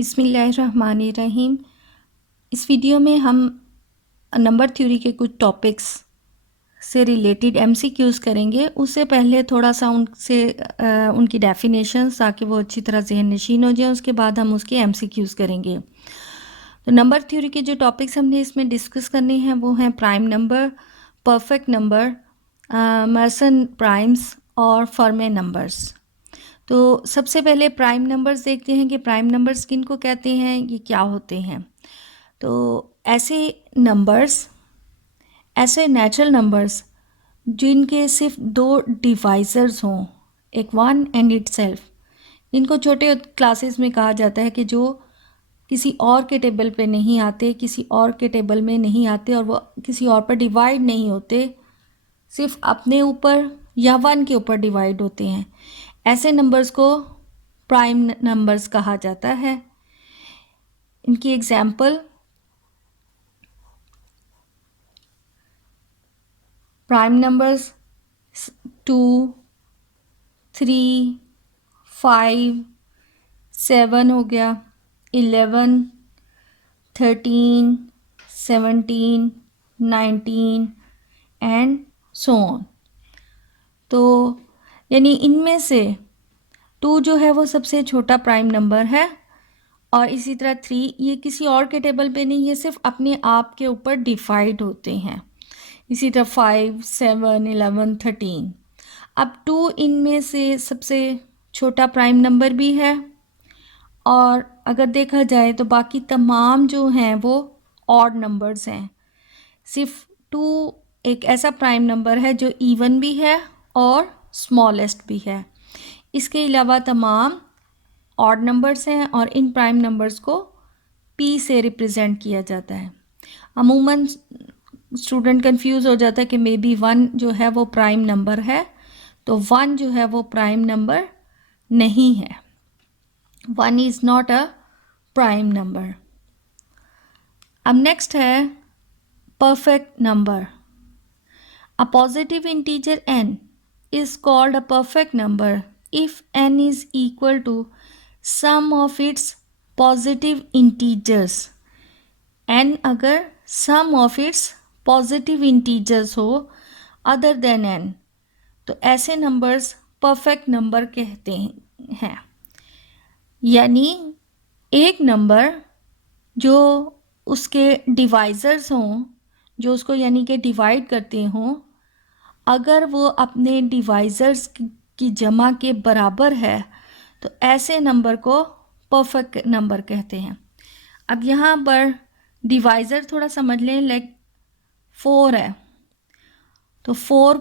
बिस्मिल्लाहिर्रहमानिर्रहीम। इस वीडियो में हम नंबर थ्योरी के कुछ टॉपिक्स से रिलेटेड एमसीक्यूज़ करेंगे। उससे पहले थोड़ा सा उनकी डेफिनेशंस ताकि वो अच्छी तरह जहन नशीन हो जाए, उसके बाद हम उसके एमसीक्यूज़ करेंगे। तो नंबर थ्योरी के जो टॉपिक्स हमने इसमें डिस्कस करने हैं वो हैं prime number, perfect number, Mersenne primes और फर्मे नंबर्स। तो सबसे पहले प्राइम नंबर्स देखते हैं कि प्राइम नंबर्स किन को कहते हैं, ये क्या होते हैं। तो ऐसे नंबर्स, ऐसे नेचुरल नंबर्स जिनके सिर्फ दो डिवाइज़र्स हों, एक वन एंड इट सेल्फ, इनको छोटे क्लासेस में कहा जाता है कि जो किसी और के टेबल पे नहीं आते, किसी और के टेबल में नहीं आते और वो किसी और पर डिवाइड नहीं होते, सिर्फ अपने ऊपर या वन के ऊपर डिवाइड होते हैं। ऐसे नंबर्स को प्राइम नंबर्स कहा जाता है। इनकी एग्जाम्पल प्राइम नंबर्स 2, 3, 5, 7 हो गया, 11, 13, 17, 19 एंड सो ऑन। तो यानी इनमें से 2 जो है वो सबसे छोटा प्राइम नंबर है और इसी तरह 3 ये किसी और के टेबल पे नहीं, ये सिर्फ अपने आप के ऊपर डिवाइड होते हैं। इसी तरह 5, 7, 11, 13। अब 2 इनमें से सबसे छोटा प्राइम नंबर भी है और अगर देखा जाए तो बाकी तमाम जो हैं वो ऑड नंबर्स हैं। सिर्फ 2 एक ऐसा प्राइम नंबर है जो इवन भी है और स्मॉलेस्ट भी है। इसके अलावा तमाम ऑड नंबर्स हैं और इन प्राइम नंबर्स को p से रिप्रेजेंट किया जाता है। अमूमन स्टूडेंट कंफ्यूज हो जाता है कि मे बी 1 जो है वो प्राइम नंबर है, तो 1 जो है वो प्राइम नंबर नहीं है। 1 is not a prime number. अब नेक्स्ट है perfect number. A positive integer n is called a perfect number if n is equal to sum of its positive integers. n अगर sum of its positive integers हो other than n, तो ऐसे numbers perfect number कहते हैं। यानी एक number जो उसके डिवाइज़र्स हों, जो उसको यानी कि डिवाइड करते हों, अगर वो अपने डिवाइज़र्स की जमा के बराबर है तो ऐसे नंबर को परफेक्ट नंबर कहते हैं। अब यहाँ पर डिवाइज़र थोड़ा समझ लें, लाइक 4 है, तो 4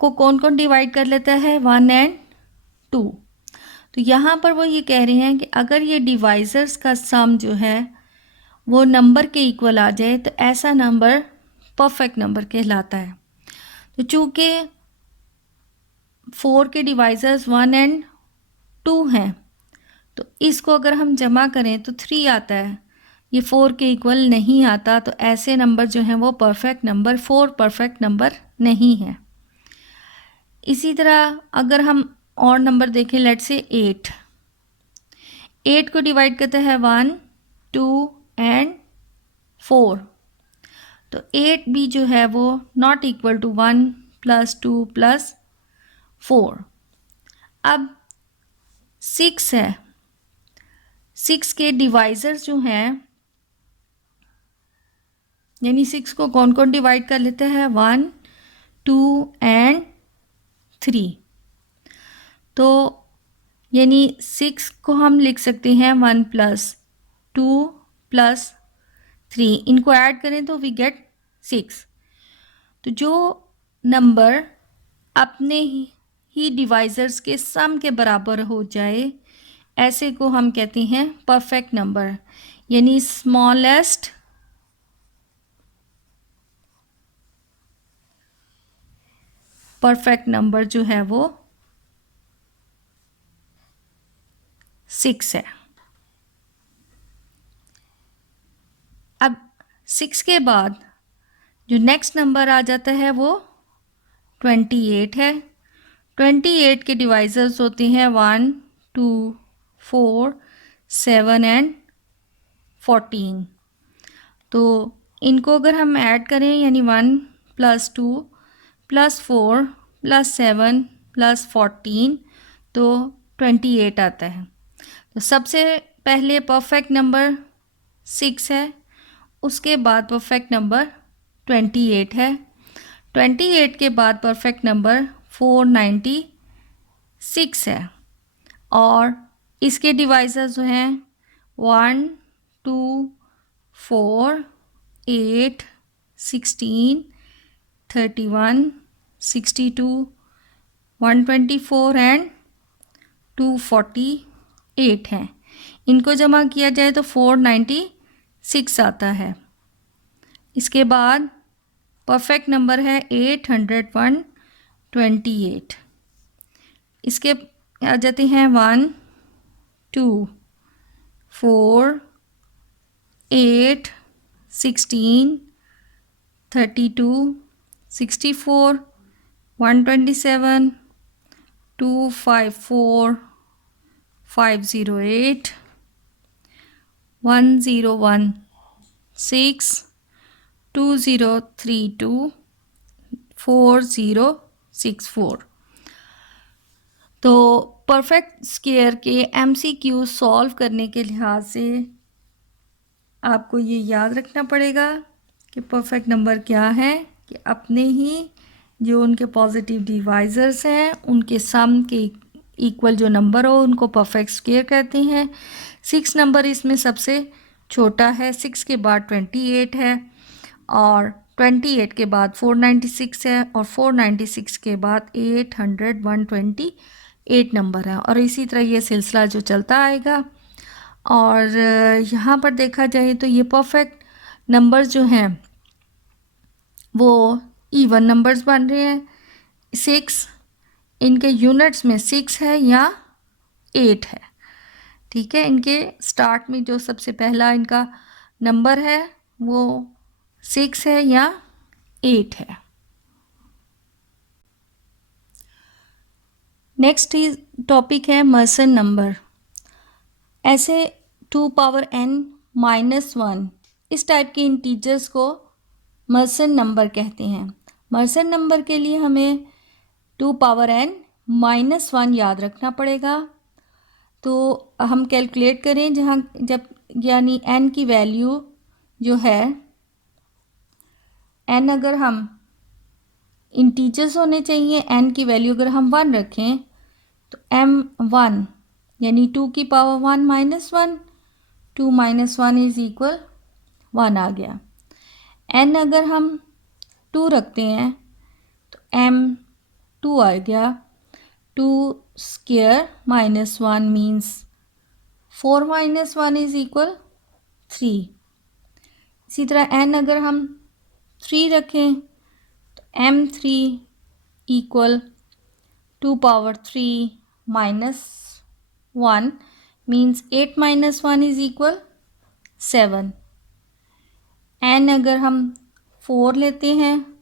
को कौन कौन डिवाइड कर लेता है? 1 एंड 2। तो यहाँ पर वो ये कह रहे हैं कि अगर ये डिवाइज़र्स का सम जो है वो नंबर के इक्वल आ जाए तो ऐसा नंबर परफेक्ट नंबर कहलाता है। तो चूँकि 4 के डिवाइज़र्स 1 एंड 2 हैं, तो इसको अगर हम जमा करें तो 3 आता है, ये 4 के इक्वल नहीं आता, तो ऐसे नंबर जो हैं वो परफेक्ट नंबर, 4 परफेक्ट नंबर नहीं है। इसी तरह अगर हम और नंबर देखें, लेट्स से 8 को डिवाइड करता है 1, 2 एंड 4, तो 8 भी जो है वो नॉट इक्वल टू 1 + 2 + 4। अब 6 है, 6 के डिवाइज़र्स जो हैं, यानी 6 को कौन कौन डिवाइड कर लेते हैं? 1, 2 एंड 3। तो यानी 6 को हम लिख सकते हैं 1 + 2 + 3, इनको ऐड करें तो वी गेट 6। तो जो नंबर अपने ही डिवाइज़र्स के सम के बराबर हो जाए, ऐसे को हम कहते हैं परफेक्ट नंबर। यानी स्मॉलेस्ट परफेक्ट नंबर जो है वो 6 है। अब 6 के बाद जो नेक्स्ट नंबर आ जाता है वो 28 है। 28 के डिवाइज़र्स होते हैं 1, 2, 4, 7 एंड 14। तो इनको अगर हम ऐड करें यानी 1 + 2 + 4 + 7 + 14 तो 28 आता है। तो सबसे पहले परफेक्ट नंबर 6 है, उसके बाद परफेक्ट नंबर 28 है, 28 के बाद परफेक्ट नंबर 496 है। और इसके डिवाइजर्स जो हैं 1 2 4 8 16 31 62 124 एंड 248 हैं। इनको जमा किया जाए तो 496 आता है। इसके बाद परफेक्ट नंबर है 828। इसके आ जाते हैं 1 2 4 8 16 32 64 127 254 508 1016 2032 4064। तो परफेक्ट स्क्वायर के MCQ सॉल्व करने के लिहाज से आपको ये याद रखना पड़ेगा कि परफेक्ट नंबर क्या है, कि अपने ही जो उनके पॉजिटिव डिवाइजर्स हैं उनके सम के इक्वल जो नंबर हो उनको परफेक्ट स्क्वायर कहते हैं। 6 नंबर इसमें सबसे छोटा है, 6 के बाद 28 है और 28 के बाद 496 है और 496 के बाद 128 नंबर है और इसी तरह ये सिलसिला जो चलता आएगा। और यहाँ पर देखा जाए तो ये परफेक्ट नंबर्स जो हैं वो इवन नंबर्स बन रहे हैं। 6 इनके यूनिट्स में 6 है या 8 है, ठीक है। इनके स्टार्ट में जो सबसे पहला इनका नंबर है वो 6 है या 8 है। नेक्स्ट टॉपिक है मर्सन नंबर। ऐसे 2n-1 इस टाइप के इंटीजर्स को मर्सन नंबर कहते हैं। मर्सन नंबर के लिए हमें 2n-1 याद रखना पड़ेगा। तो हम कैलकुलेट करें जब यानी n की वैल्यू जो है, n अगर हम इंटीजर्स होने चाहिए, n की वैल्यू अगर हम 1 रखें तो m1 यानी 2 की पावर 1 - 1, 2 - 1 इज इक्वल 1 आ गया। n अगर हम 2 रखते हैं तो m2 आ गया। 2 स्क्वायर -1 मीन्स 4 - 1 इज इक्वल 3। इसी तरह n अगर हम 3 रखें तो m3 equal 2 power 3 - 1 means 8 - 1 is equal 7। n अगर हम 4 लेते हैं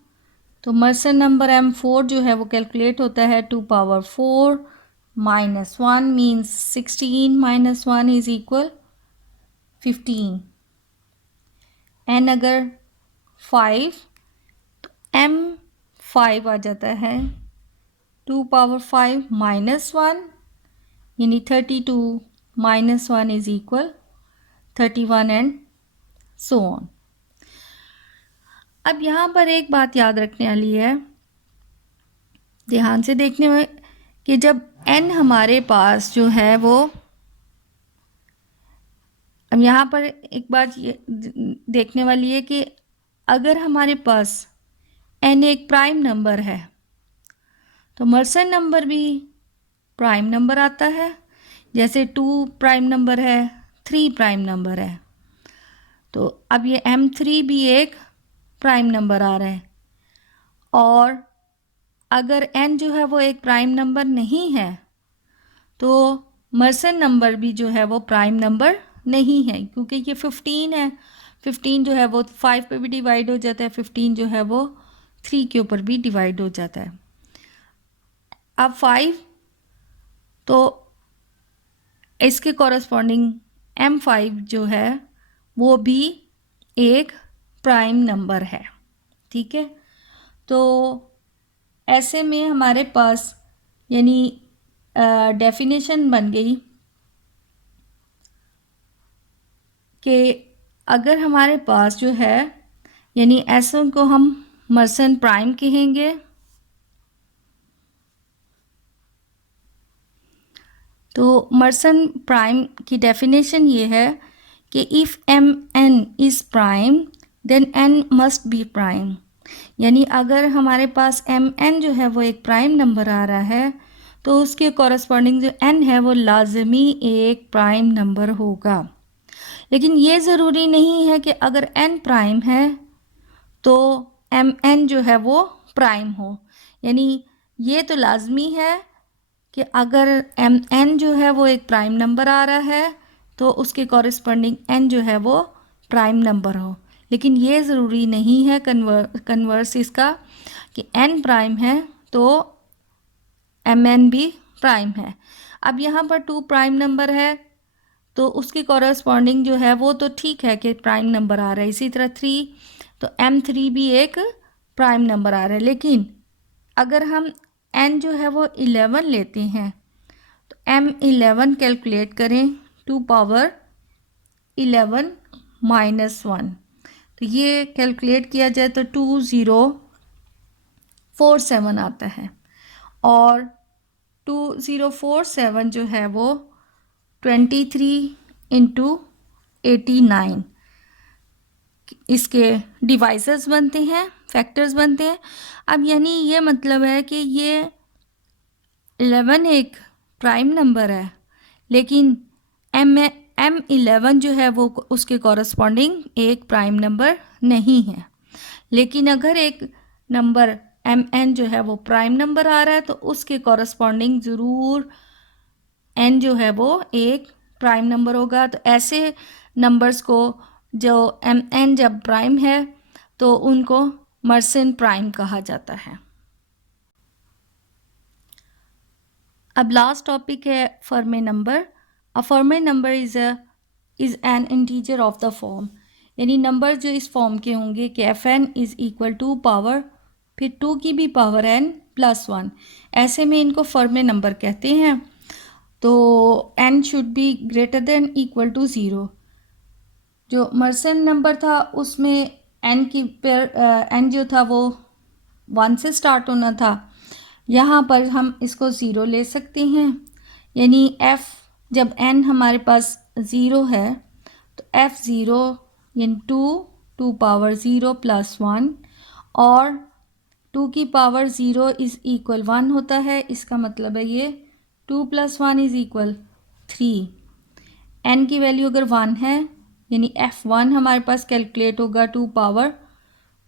तो मर्सन नंबर m4 जो है वो कैलकुलेट होता है 2 power 4 - 1 means 16 - 1 is equal 15। n अगर 5 तो m5 आ जाता है 2 पावर 5 - 1 यानी 32 - 1 is equal 31 and so on. अब यहाँ पर एक बात याद रखने वाली है, ध्यान से देखने में, कि जब n हमारे पास जो है वो, अब यहाँ पर एक बात ये देखने वाली है कि अगर हमारे पास n एक प्राइम नंबर है तो मर्सन नंबर भी प्राइम नंबर आता है। जैसे 2 प्राइम नंबर है, 3 प्राइम नंबर है, तो अब ये m3 भी एक प्राइम नंबर आ रहा है। और अगर n जो है वो एक प्राइम नंबर नहीं है तो मर्सन नंबर भी जो है वो प्राइम नंबर नहीं है, क्योंकि ये 15 है। 15 जो है वो 5 पे भी डिवाइड हो जाता है, 15 जो है वो 3 के ऊपर भी डिवाइड हो जाता है। अब 5 तो इसके कॉरस्पॉन्डिंग m5 जो है वो भी एक प्राइम नंबर है। ठीक है, तो ऐसे में हमारे पास यानी डेफिनेशन बन गई कि अगर हमारे पास जो है यानी ऐसों को हम मर्सन प्राइम कहेंगे। तो मर्सन प्राइम की डेफिनेशन ये है कि if M N is prime then N must be prime. यानी अगर हमारे पास एम एन जो है वो एक प्राइम नंबर आ रहा है तो उसके कॉरस्पॉन्डिंग जो एन है वो लाजमी एक प्राइम नंबर होगा। लेकिन ये ज़रूरी नहीं है कि अगर एन प्राइम है तो एम एन जो है वो प्राइम हो। यानी ये तो लाजमी है कि अगर एम एन जो है वो एक प्राइम नंबर आ रहा है तो उसके कॉरस्पॉन्डिंग एन जो है वो प्राइम नंबर हो। लेकिन ये ज़रूरी नहीं है कन्वर्स इसका कि एन प्राइम है तो एम एन भी प्राइम है। अब यहाँ पर टू प्राइम नंबर है तो उसके कॉरस्पॉन्डिंग जो है वो तो ठीक है कि प्राइम नंबर आ रहा है। इसी तरह थ्री, तो एम थ्री भी एक प्राइम नंबर आ रहा है। लेकिन अगर हम एन जो है वो 11 लेते हैं तो एम 11 कैलकुलेट करें टू पावर 11 माइनस 1, तो ये कैलकुलेट किया जाए तो 2047 आता है। और 2047 जो है वो 23 इंटू 89 इसके डिवाइसेस बनते हैं, फैक्टर्स बनते हैं। अब यानी ये मतलब है कि ये 11 एक प्राइम नंबर है लेकिन एम 11 जो है वो उसके कॉरस्पॉन्डिंग एक प्राइम नंबर नहीं है। लेकिन अगर एक नंबर एम एन जो है वो प्राइम नंबर आ रहा है तो उसके कॉरस्पॉन्डिंग ज़रूर एन जो है वो एक प्राइम नंबर होगा। तो ऐसे नंबर्स को जो एम एन जब प्राइम है तो उनको मर्सन प्राइम कहा जाता है। अब लास्ट टॉपिक है Fermat number. A Fermat number is an integer of the form. यानी नंबर जो इस फॉर्म के होंगे कि F N is equal to power फिर टू की भी पावर एन प्लस वन, ऐसे में इनको फर्मे नंबर कहते हैं। तो N should be greater than equal to zero. जो मर्सन नंबर था उसमें एन की एन जो था वो वन से स्टार्ट होना था। यहाँ पर हम इसको ज़ीरो ले सकते हैं। यानी एफ़ जब एन हमारे पास ज़ीरो है तो एफ़ ज़ीरो यानी two power zero plus one, और टू की power zero is equal one होता है। इसका मतलब है ये two plus one is equal three. N की वैल्यू अगर वन है यानी एफ़ वन हमारे पास कैलकुलेट होगा टू पावर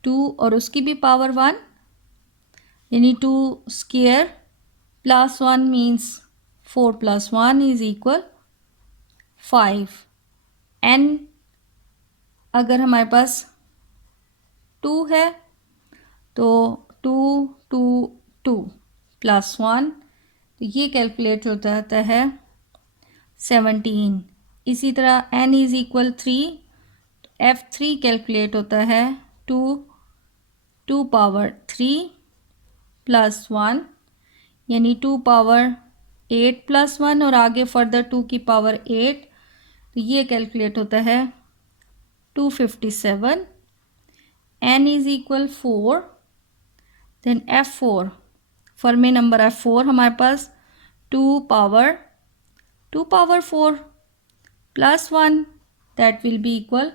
टू और उसकी भी पावर वन, यानी two square plus one means four plus one is equal five. N अगर हमारे पास टू है तो two two two plus one, तो ये कैलकुलेट होता है 17। इसी तरह N is equal three, F three calculate होता है two power three plus one, यानी two power eight plus one और आगे फर्दर टू की पावर एट, तो ये कैलकुलेट होता है 257। N is equal four, then F four Fermat number F four हमारे पास two power four plus one, that will be equal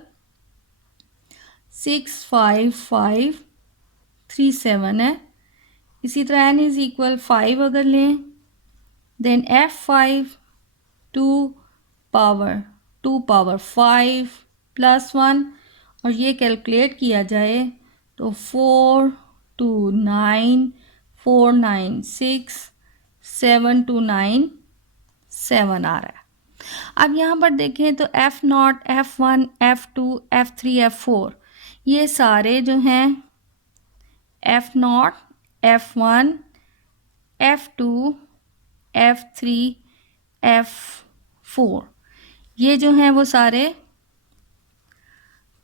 65537 है। इसी तरह एन इज़ इक्वल फाइव अगर लें then F five two power five plus one, और ये calculate किया जाए तो 429496729 आ रहा है। अब यहाँ पर देखें तो F not, F one, F two, F three, F four, ये सारे जो हैं F not, F one, F two, F three, F four, ये जो हैं वो सारे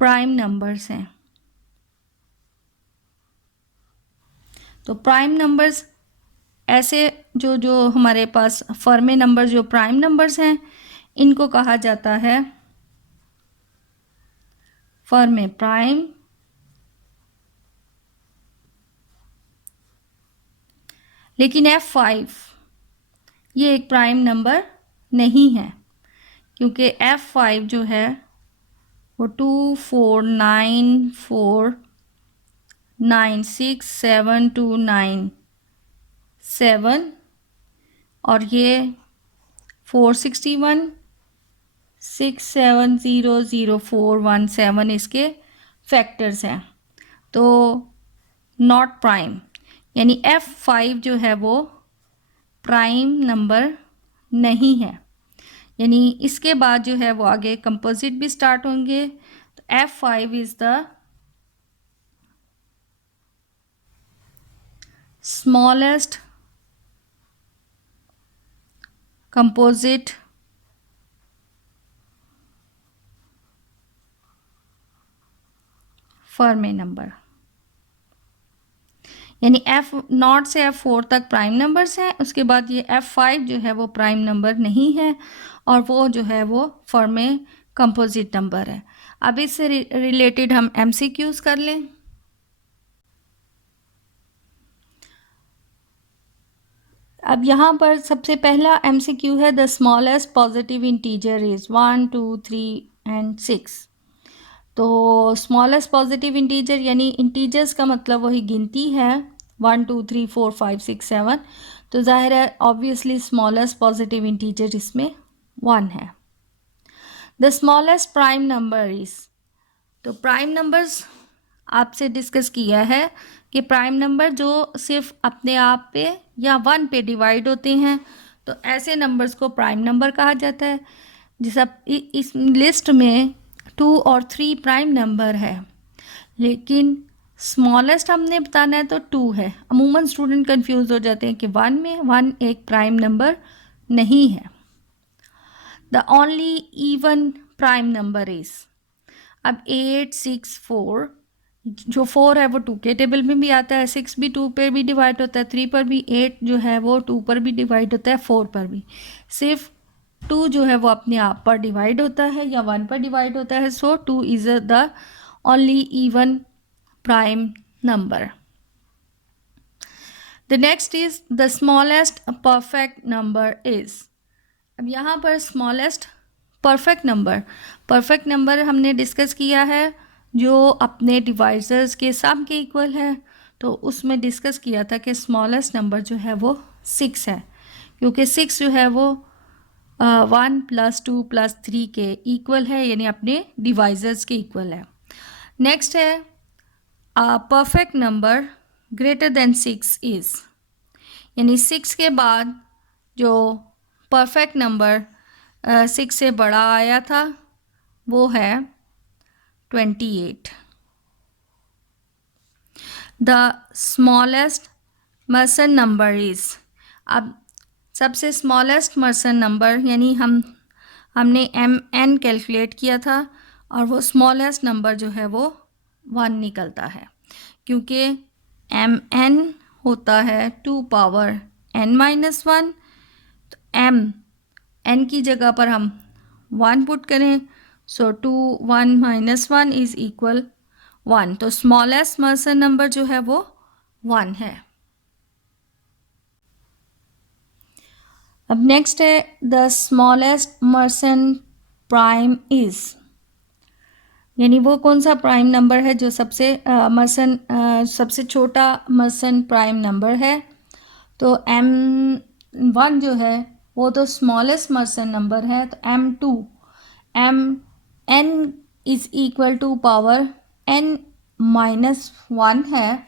प्राइम नंबर्स हैं। तो प्राइम नंबर्स ऐसे जो जो हमारे पास फर्मे नंबर जो प्राइम नंबर्स हैं इनको कहा जाता है फर्मे प्राइम। लेकिन F5 ये एक प्राइम नंबर नहीं है, क्योंकि F5 जो है वो 2 4 9 4 9 6 7 2 9 7 और ये 461 6 7 0 0 4 1 7 इसके फैक्टर्स हैं। तो नॉट प्राइम, यानी F5 जो है वो प्राइम नंबर नहीं है। यानी इसके बाद जो है वो आगे कंपोजिट भी स्टार्ट होंगे। तो F5 is the smallest composite Fermat number. यानी F0 से F4 तक प्राइम नंबर्स हैं, उसके बाद ये F5 जो है वो प्राइम नंबर नहीं है और वो जो है वो फर्मे कंपोजिट नंबर है। अब इससे रिलेटेड हम MCQs कर लें। अब यहाँ पर सबसे पहला MCQ है the smallest positive integer is 1 2 3 and 6। तो स्मॉलेस्ट पॉजिटिव इंटीजर यानी इंटीजर्स का मतलब वही गिनती है 1 2 3 4 5 6 7। तो जाहिर है ऑब्वियसली स्मॉलेस्ट पॉजिटिव इंटीजर इसमें 1 है। The smallest prime number is, तो प्राइम नंबर्स आपसे डिस्कस किया है कि प्राइम नंबर जो सिर्फ अपने आप पे या 1 पे डिवाइड होते हैं, तो ऐसे नंबर्स को प्राइम नंबर कहा जाता है। जैसा इस लिस्ट में 2 और 3 प्राइम नंबर है, लेकिन स्मॉलेस्ट हमने बताना है तो 2 है। अमूमन स्टूडेंट कंफ्यूज हो जाते हैं कि 1 में 1 एक प्राइम नंबर नहीं है। The only even prime number is, अब 8 6 4, जो 4 है वो 2 के टेबल में भी आता है, 6 भी 2 पर भी डिवाइड होता है, 3 पर भी, 8 जो है वो 2 पर भी डिवाइड होता है, 4 पर भी। सिर्फ 2 जो है वो अपने आप पर डिवाइड होता है या 1 पर डिवाइड होता है। सो 2 is the only even prime number. The next is the smallest perfect number is. अब यहाँ पर स्मॉलेस्ट परफेक्ट नंबर हमने डिस्कस किया है जो अपने डिवाइजर्स के सम के इक्वल है। तो उसमें डिस्कस किया था कि स्मॉलेस्ट नंबर जो है वो 6 है, क्योंकि 6 जो है वो 1 + 2 + 3 के इक्वल है, यानी अपने डिवाइजर्स के इक्वल है। नेक्स्ट है perfect number greater than 6 is, यानी 6 के बाद जो परफेक्ट नंबर 6 से बड़ा आया था वो है 28। द स्मॉलेस्ट मर्सन नंबर इज़, अब सबसे स्मॉलेस्ट मर्सन नंबर यानी हमने MN कैलकुलेट किया था और वो स्मॉलेस्ट नंबर जो है वो 1 निकलता है, क्योंकि MN होता है 2 पावर n - 1। तो n की जगह पर हम 1 पुट करें, सो 2 1 - 1 इज़ इक्वल 1। तो स्मॉलेस्ट मर्सन नंबर जो है वो 1 है। अब नेक्स्ट है द स्मॉलेस्ट मर्सन प्राइम इज़, यानी वो कौन सा प्राइम नंबर है जो सबसे सबसे छोटा मर्सन प्राइम नंबर है। तो M1 जो है वो तो स्मॉलेस्ट मर्सन नंबर है। तो M2 MN is equal to power n - 1 है।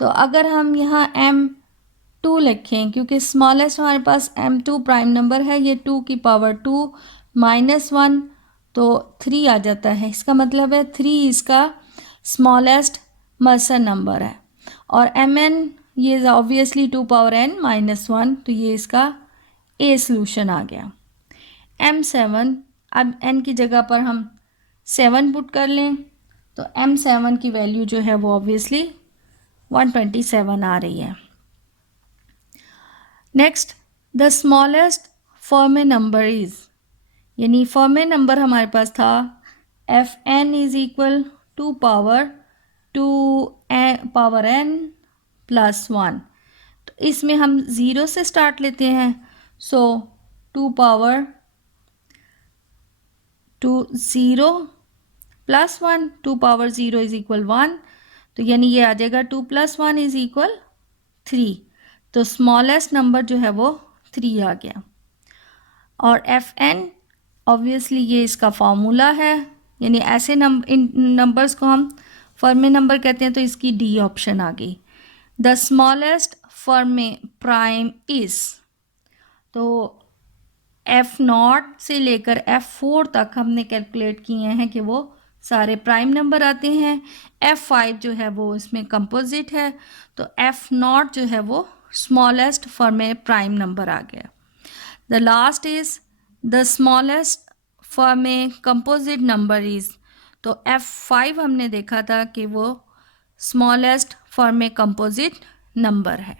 तो अगर हम यहाँ M2 लिखें, क्योंकि स्मॉलेस्ट हमारे पास M2 प्राइम नंबर है, ये 2 की पावर 2 - 1 तो 3 आ जाता है। इसका मतलब है 3 इसका स्मॉलेस्ट मर्सन नंबर है। और MN ये ऑब्वियसली 2 पावर n - 1, तो ये इसका A सॉल्यूशन आ गया। M7, अब n की जगह पर हम 7 पुट कर लें, तो M7 की वैल्यू जो है वो ऑब्वियसली 127 आ रही है। Next, the smallest Fermat number is, यानी फर्मे नंबर हमारे पास था Fn is equal to power n plus 1। तो इसमें हम ज़ीरो से स्टार्ट लेते हैं, so 2 0 plus 1, 2 power 0 is equal 1, तो यानी ये आ जाएगा 2 प्लस 1 इज इक्वल 3। तो स्मॉलेस्ट नंबर जो है वो 3 आ गया। और Fn ऑब्वियसली ये इसका फार्मूला है, यानी ऐसे इन नंबर्स को हम फर्मे नंबर कहते हैं, तो इसकी डी ऑप्शन आ गई। The smallest Fermat prime is, तो F0 से लेकर F4 तक हमने कैलकुलेट किए हैं कि वो सारे प्राइम नंबर आते हैं। F5 जो है वो इसमें कंपोजिट है, तो F0 जो है वो स्मॉलेस्ट फर्मे प्राइम नंबर आ गया। The last is the smallest Fermat composite number is, तो F5 हमने देखा था कि वो स्मॉलेस्ट फर्मे कंपोजिट नंबर है।